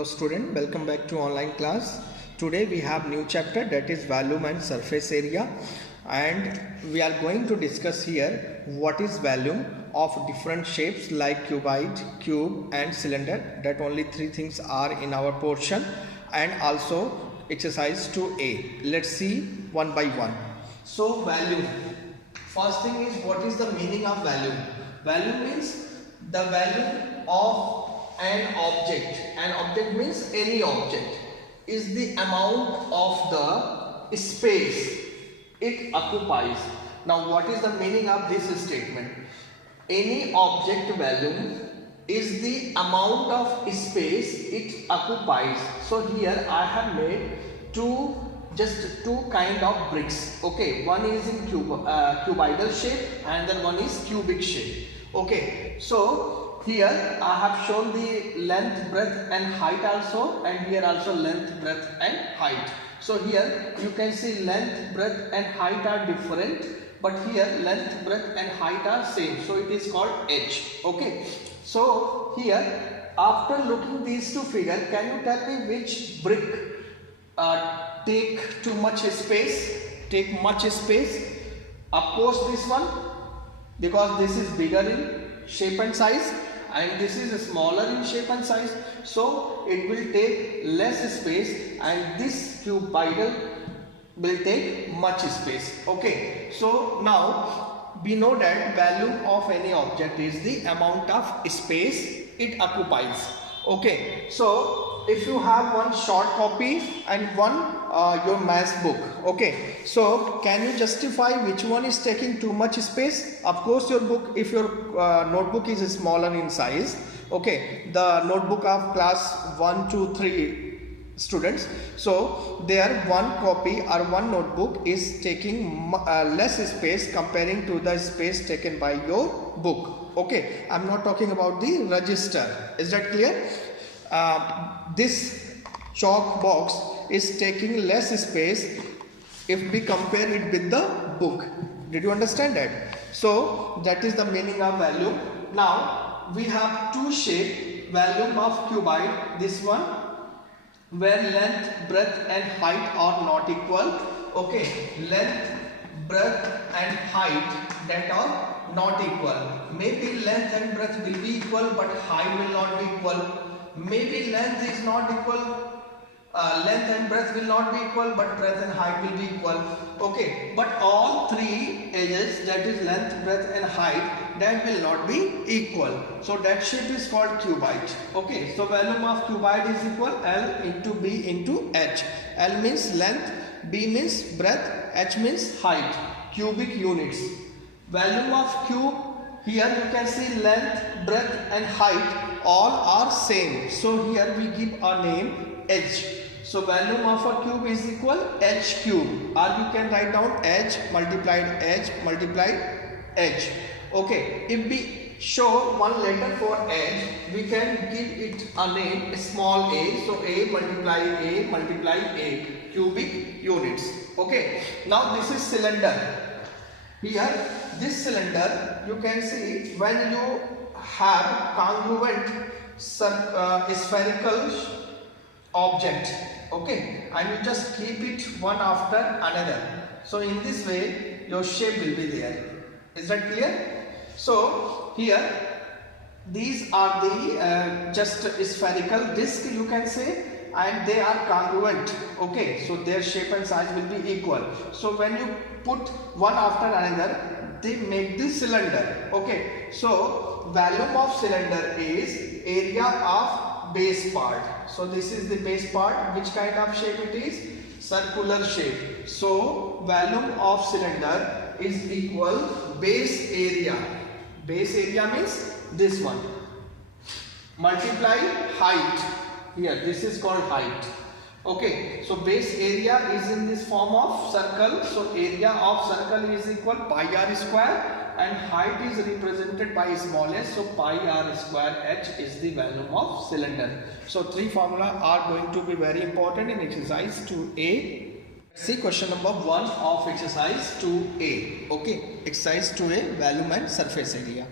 Hello student, welcome back to online class. Today we have new chapter, that is volume and surface area, and we are going to discuss here what is volume of different shapes like cuboid, cube and cylinder. That only three things are in our portion, and also exercise 2a. Let's see one by one. So volume, first thing is, what is the meaning of volume? Volume means the volume of an object. An object means any object is the amount of the space it occupies. Now what is the meaning of this statement? Any object volume is the amount of space it occupies. So here I have made two kind of bricks. Okay, one is in cuboidal shape and then one is cubic shape. Okay, so here I have shown the length, breadth and height also, and here also length, breadth and height. So here you can see length, breadth and height are different, but here length, breadth and height are same. So it is called H. Okay, so here after looking these two figures, can you tell me which brick take too much space, take much space? Of course this one, because this is bigger in shape and size and this is smaller in shape and size, so it will take less space, and this cuboidal will take much space. Okay, so now we know that volume of any object is the amount of space it occupies. Okay, so if you have one short copy and one your math book, okay, so can you justify which one is taking too much space? Of course your book, if your notebook is smaller in size, okay, the notebook of class 1, 2, 3 students, so their one copy or one notebook is taking less space comparing to the space taken by your book. Okay, I'm not talking about the register. Is that clear? This chalk box is taking less space if we compare it with the book. Did you understand that? So that is the meaning of volume. Now we have two shape volume of cuboid. This one where length, breadth and height are not equal. Okay, length, breadth and height that are not equal. Maybe length and breadth will be equal but height will not be equal. Maybe length is not equal, length and breadth will not be equal, but breadth and height will be equal. Okay, but all three edges, that is length, breadth and height, that will not be equal. So that shape is called cuboid. Okay, so volume of cuboid is equal L into B into H. L means length, B means breadth, H means height, cubic units. Volume of cube, here you can see length, breadth and height all are same. So here we give a name H. So volume of a cube is equal H cube, or you can write down H multiplied H. Okay, if we show one letter for H, we can give it a name small a. So A, multiply A, cubic units. Okay, now this is cylinder. Here this cylinder, you can see when you have congruent spherical object, okay, and you just keep it one after another. So in this way your shape will be there. Is that clear? So here these are the just spherical disc, you can say, and they are congruent. Okay, so their shape and size will be equal. So when you put one after another, they make the cylinder. Okay, so volume of cylinder is area of base part. So this is the base part. Which kind of shape it is? Circular shape. So volume of cylinder is equal base area. Base area means this one multiply height. Here this is called height. Okay, so base area is in this form of circle. So area of circle is equal pi r square, and height is represented by small s. So pi r square h is the volume of cylinder. So three formula are going to be very important in exercise 2a. See question number 1 of exercise 2a. Okay, exercise 2a, volume and surface area.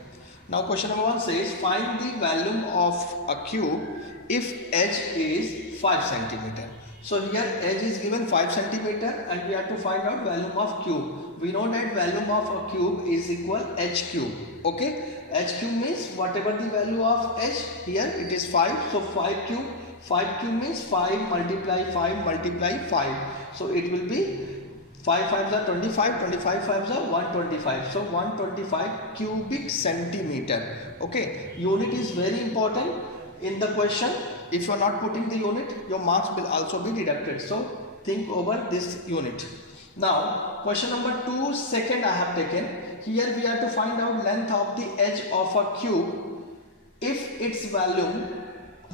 Now question number 1 says find the volume of a cube if edge is 5 centimeter. So here edge is given 5 centimeter and we have to find out volume of cube. We know that volume of a cube is equal h cube. Okay, h cube means whatever the value of h, here it is 5, so 5 cube means 5 multiply 5 multiply 5. So it will be 5 5s are 25, 25 5s are 125. So 125 cubic centimeter. Okay, unit is very important in the question. If you are not putting the unit, your marks will also be deducted. So think over this unit. Now question number 2, second I have taken. Here we have to find out length of the edge of a cube if its volume,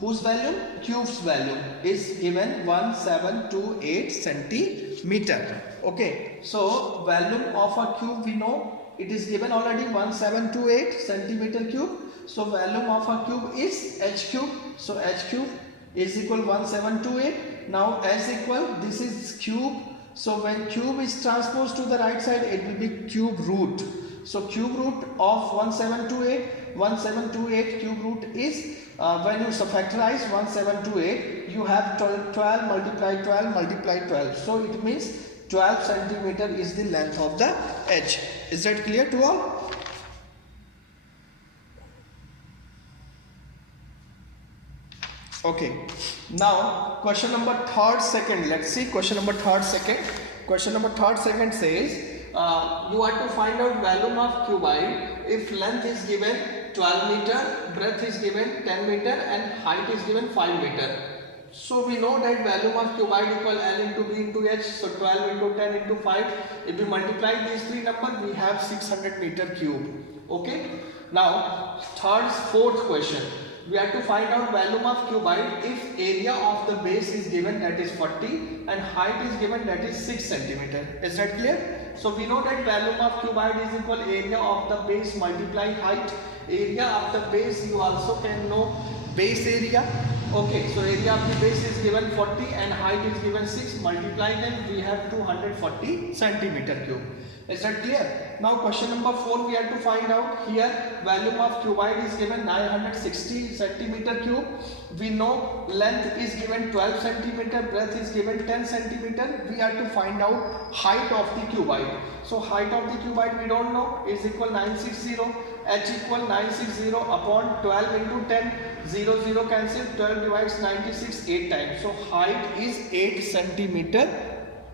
whose volume? Cube's volume is given 1728 centimeter. Okay, so volume of a cube we know it is given already 1728 centimeter cube. So volume of a cube is h cube. So h cube is equal 1728. Now s equal, this is cube. So when cube is transposed to the right side, it will be cube root. So cube root of 1728 cube root is, when you factorize 1728, you have 12 multiply 12 multiply 12. So it means 12 centimeter is the length of the edge. Is that clear to all? Okay, now question number 3rd second. Let's see question number 3rd second. Question number 3rd second says you have to find out volume of cuboid if length is given 12 meter, breadth is given 10 meter and height is given 5 meter. So we know that volume of cuboid equal L into B into H. So 12 into 10 into 5. If we multiply these three numbers, we have 600 meter cube. Okay. Now 4th question. We have to find out volume of cuboid if area of the base is given, that is 40, and height is given, that is 6 centimeter. Is that clear? So we know that volume of cuboid is equal area of the base multiply height. Area of the base you also can know base area. Okay, so area of the base is given 40 and height is given 6. Multiply them, we have 240 centimeter cube. Is that clear? Now question number 4 we have to find out. Here volume of cuboid is given 960 centimeter cube. We know length is given 12 centimeter, breadth is given 10 centimeter. We have to find out height of the cuboid. So height of the cuboid we don't know, is equal 960. H equal 960 upon 12 into 10. 0 0 cancel, 12 divides 96 8 times. So height is 8 centimeter.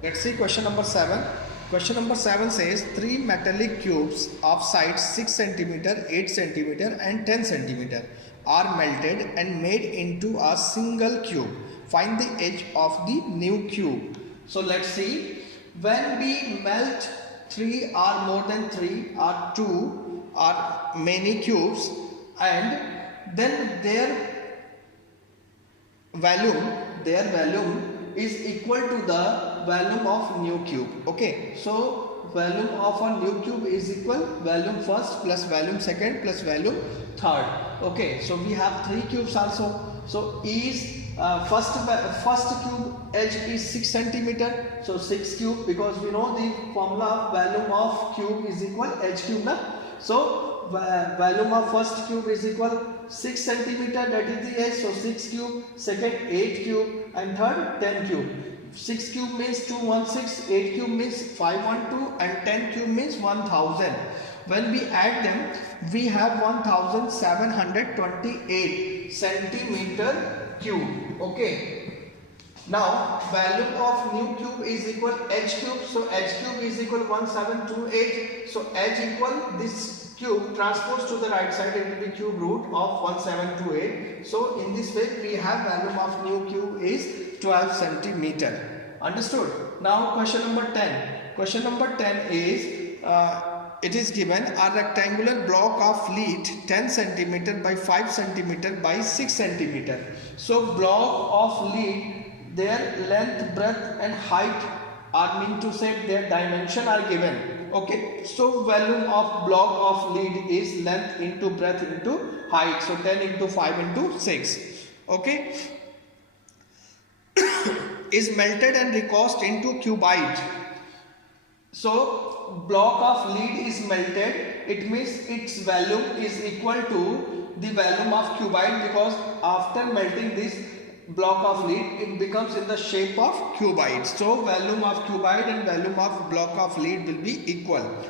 Let's see question number 7. Question number 7 says 3 metallic cubes of size 6 centimeter, 8 centimeter and 10 centimeter are melted and made into a single cube. Find the edge of the new cube. So let's see. When we melt 3 or more than 3 or 2 or many cubes, and then their volume is equal to the volume of new cube. Okay, so volume of a new cube is equal volume first plus volume second plus volume third. Okay, so we have 3 cubes also. So is first cube edge is 6 centimeter. So 6 cube, because we know the formula of volume of cube is equal h cube. So volume of first cube is equal 6 centimeter, that is the edge. So 6 cube, second 8 cube and third 10 cube. 6 cube means 216, 8 cube means 512 and 10 cube means 1000. When we add them, we have 1728 centimeter cube. Okay. Now volume of new cube is equal h cube. So h cube is equal 1728. So h equal this cube transposed to the right side, it will be cube root of 1728. So in this way we have volume of new cube is 12 centimeter. Understood? Now question number 10. Question number 10 is it is given a rectangular block of lead 10 centimeter by 5 centimeter by 6 centimeter. So block of lead, their length, breadth and height are mean to say their dimension are given. Okay, so volume of block of lead is length into breadth into height. So 10 into 5 into 6. Okay, is melted and recast into cuboid. So block of lead is melted. It means its volume is equal to the volume of cubite, because after melting this block of lead it becomes in the shape of cubite. So volume of cubite and volume of block of lead will be equal.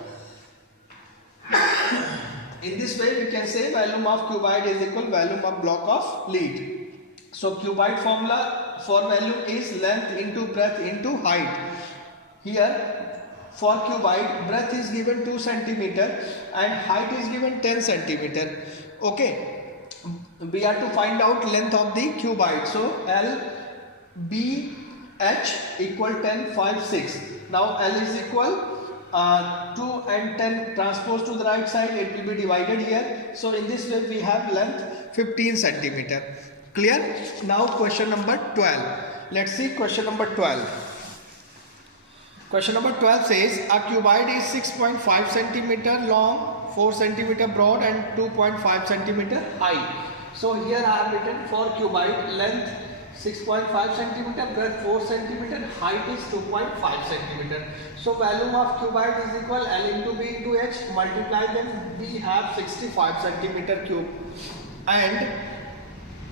In this way we can say volume of cubite is equal volume of block of lead. So cubite formula for volume is length into breadth into height. Here for cubite, breadth is given 2 cm and height is given 10 cm. Okay, we have to find out length of the cubite. So L B H equal 10 5 6. Now L is equal 2 and 10 transpose to the right side, it will be divided here. So in this way we have length 15 cm. Clear? Now question number 12. Let's see question number 12. Question number 12 says a cubite is 6.5 cm long, 4 cm broad and 2.5 cm high. So here I have written for cubite length 6.5 cm, breadth 4 cm, height is 2.5 cm. So volume of cubite is equal L into B into H, multiply them, we have 65 cm cube. And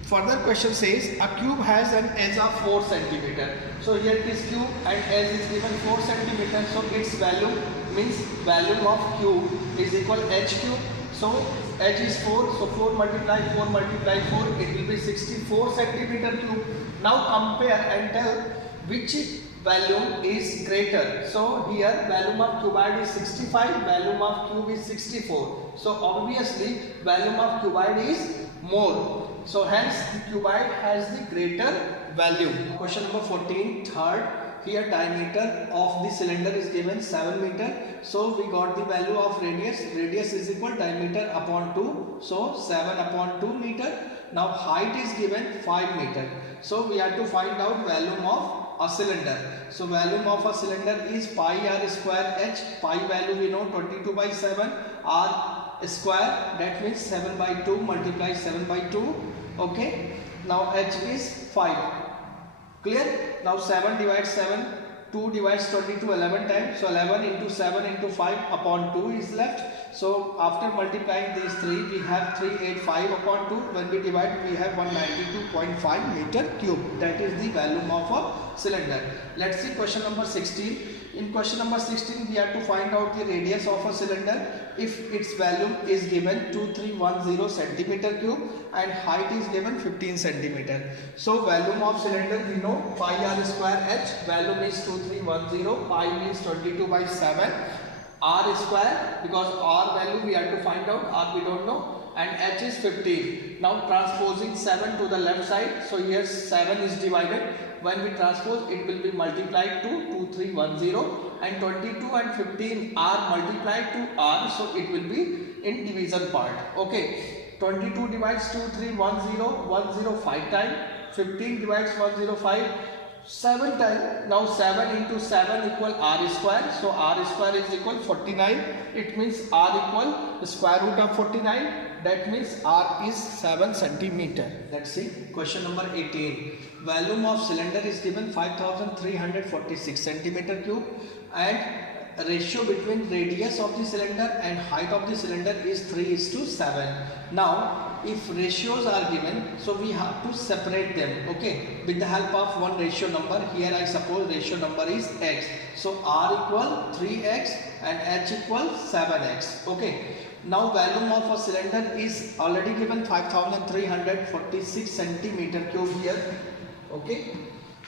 further question says a cube has an edge of 4 cm. So here it is cube and edge is given 4 cm. So its value means volume of cube is equal h cube. So edge is 4. So 4 multiply 4 multiply 4, it will be 64 cm cube. Now compare and tell which volume is greater. So here volume of cubite is 65, volume of cube is 64. So obviously volume of cubite is more. So hence the cubite has the greater value. Question number 14, third. Here diameter of the cylinder is given 7 meter. So we got the value of radius. Radius is equal diameter upon 2. So 7 upon 2 meter. Now height is given 5 meter. So we have to find out volume of a cylinder. So volume of a cylinder is pi r square h. Pi value we know 22 by 7. R square, that means 7 by 2 multiply 7 by 2. Okay, now h is 5. Clear? Now 7 divides 7, 2 divides 22 11 times. So 11 into 7 into 5 upon 2 is left. So after multiplying these 3 we have 385 upon 2. When we divide we have 192.5 meter cube. That is the volume of a cylinder. Let's see question number 16. In question number 16 we have to find out the radius of a cylinder if its volume is given 2310 centimeter cube and height is given 15 centimeter. So volume of cylinder we know pi r square h, volume is 2310, pi means 22 by 7, r square because r value we have to find out, r we don't know, and h is 15. Now transposing 7 to the left side, so here 7 is divided. When we transpose it will be multiplied to 2310 and 22 and 15 are multiplied to r, so it will be in division part. Okay, 22 divides 2310 5 times, 15 divides 105 7 times. Now 7 into 7 equal r square, so r square is equal 49. It means r equal square root of 49. That means r is 7 centimeter. Let's see question number 18. Volume of cylinder is given 5346 centimeter cube and ratio between radius of the cylinder and height of the cylinder is 3:7. Now if ratios are given, so we have to separate them, okay, with the help of one ratio number. Here I suppose ratio number is x, so r equal 3x and h equal 7x. Okay, now volume of a cylinder is already given 5346 centimeter cube here. Okay,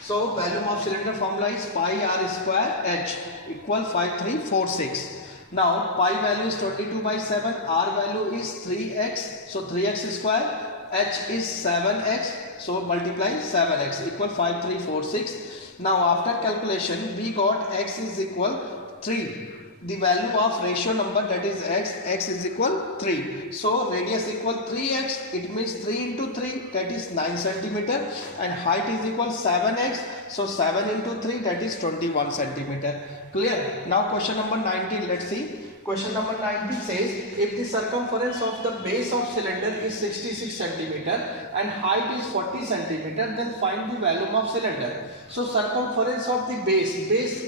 so volume of cylinder formula is pi r square h equal 5346. Now pi value is 22 by 7, r value is 3x, so 3x square, h is 7x, so multiply 7x equal 5346. Now after calculation we got x is equal 3. The value of ratio number, that is x is equal 3. So radius equal 3x, it means 3 into 3, that is 9 centimeter, and height is equal 7x, so 7 into 3, that is 21 centimeter. Clear? Now question number 19, let's see. Question number 19 says if the circumference of the base of cylinder is 66 centimeter and height is 40 centimeter, then find the volume of cylinder. So circumference of the base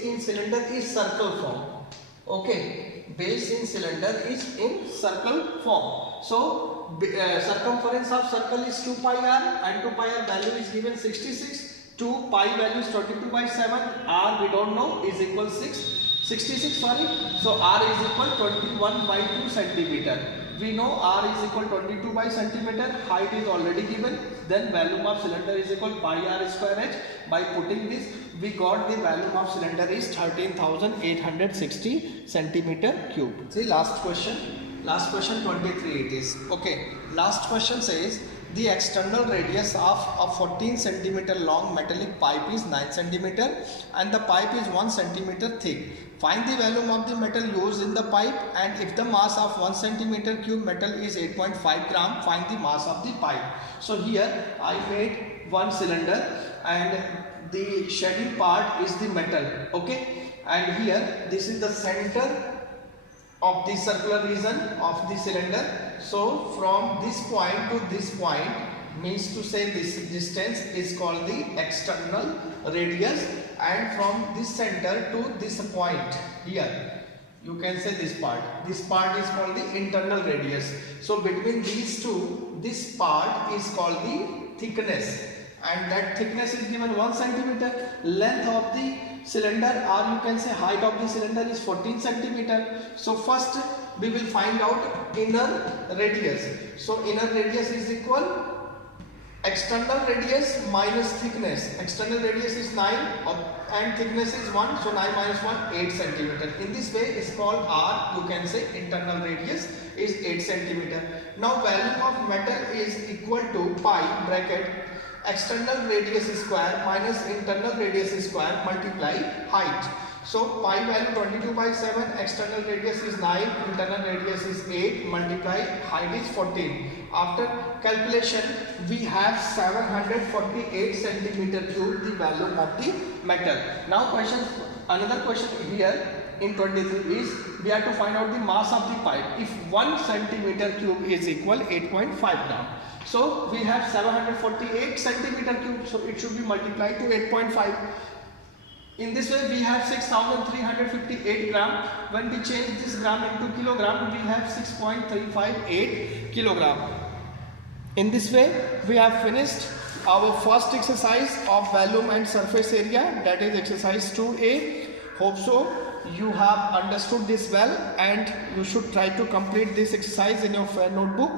in cylinder is circle form. Okay, base in cylinder is in circle form. So circumference of circle is 2 pi r, and 2 pi r value is given 66. 2 pi value is 22/7. R we don't know, is equal 66, sorry. So r is equal 21/2 centimeter. We know r is equal 22 by centimeter. Height is already given. Then volume of cylinder is equal pi r square h. By putting this, we got the volume of cylinder is 13,860 centimeter cube. See last question 23 it is. Okay, last question says the external radius of a 14 centimeter long metallic pipe is 9 centimeter and the pipe is 1 centimeter thick. Find the volume of the metal used in the pipe, and if the mass of 1 centimeter cube metal is 8.5 gram, find the mass of the pipe. So here I made one cylinder and the shading part is the metal, okay, and here this is the center of the circular region of the cylinder. So from this point to this point, means to say this distance is called the external radius, and from this center to this point here, you can say this part is called the internal radius. So between these two, this part is called the thickness, and that thickness is given 1 centimeter. Length of the cylinder, or you can say height of the cylinder, is 14 centimeter. So first we will find out inner radius. So inner radius is equal external radius minus thickness. External radius is 9 and thickness is 1, so 9 minus 1, 8 centimeter. In this way is called r. You can say internal radius is 8 centimeter. Now volume of metal is equal to pi bracket external radius square minus internal radius square multiply height. So pi value 22/7, external radius is 9, internal radius is 8, multiply height is 14. After calculation, we have 748 centimeter cube the volume of the metal. Now another question here in 23 is we have to find out the mass of the pipe. If 1 centimeter cube is equal 8.5 gram. So we have 748 centimeter cube, so it should be multiplied to 8.5. In this way we have 6,358 gram. When we change this gram into kilogram, we have 6.358 kilogram. In this way we have finished our first exercise of volume and surface area, that is exercise 2a. Hope so you have understood this well, and you should try to complete this exercise in your fair notebook.